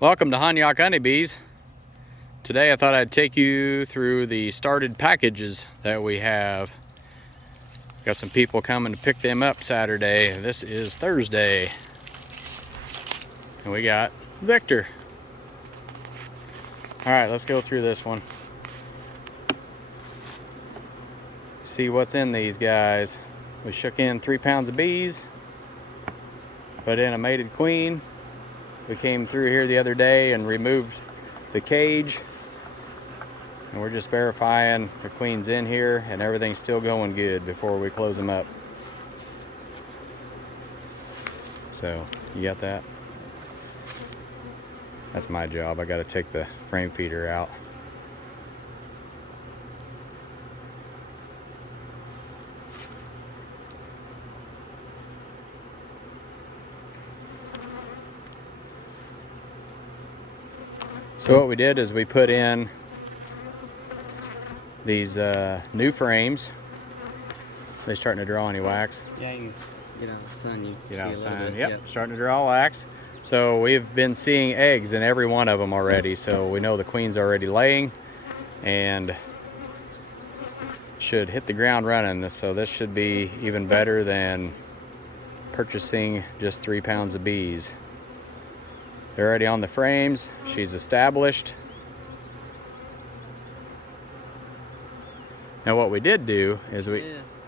Welcome to Hanyak Honeybees. Today I thought I'd take you through the started packages that we have. Got some people coming to pick them up Saturday. This is Thursday. And we got Victor. Alright, let's go through this one. See what's in these guys. We shook in 3 pounds of bees, put in a mated queen. We came through here the other day and removed the cage, and we're just verifying the queen's in here and everything's still going good before we close them up. So you got that? That's my job. I got to take the frame feeder out. So what we did is we put in these new frames. They're starting to draw any wax. Yeah, you can get out of the sun. You Get see out a of the little sun. bit. Yep, starting to draw wax. So we've been seeing eggs in every one of them already. So we know the queen's already laying and should hit the ground running. So this should be even better than purchasing just 3 pounds of bees. They're already on the frames. She's established. Now what we did do is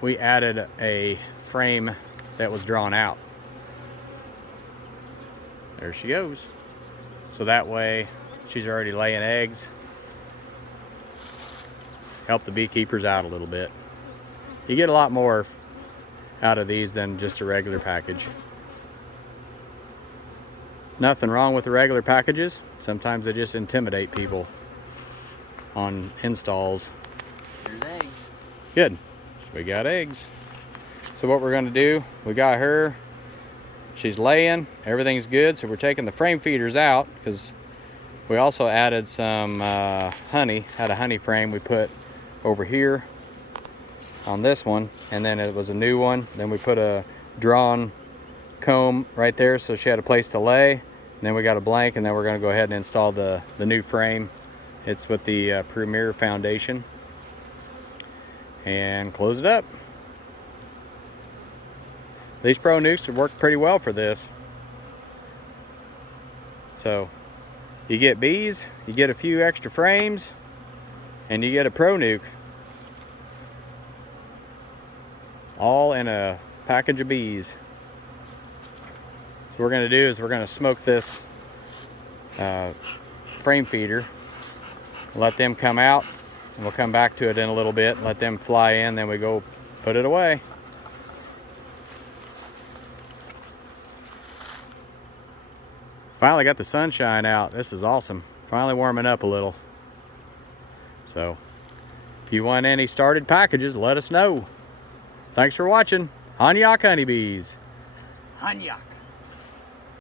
we added a frame that was drawn out. There she goes. So that way she's already laying eggs. Help the beekeepers out a little bit. You get a lot more out of these than just a regular package. Nothing wrong with the regular packages. Sometimes they just intimidate people on installs. There's eggs. Good. We got eggs. So what we're going to do, we got her. She's laying. Everything's good. So we're taking the frame feeders out because we also added some honey. Had a honey frame we put over here on this one, and then it was a new one. Then we put a drawn comb right there so she had a place to lay. And then we got a blank, and then we're going to go ahead and install the new frame. It's with the Premier Foundation. And close it up. These Pro Nukes have worked pretty well for this. So you get bees, you get a few extra frames, and you get a Pro Nuke. All in a package of bees. So what we're going to do is we're going to smoke this frame feeder, let them come out, and we'll come back to it in a little bit, let them fly in, then we go put it away. Finally got the sunshine out. This is awesome. Finally warming up a little. So if you want any started packages, let us know. Thanks for watching Hanyak Honeybees. Hanyak.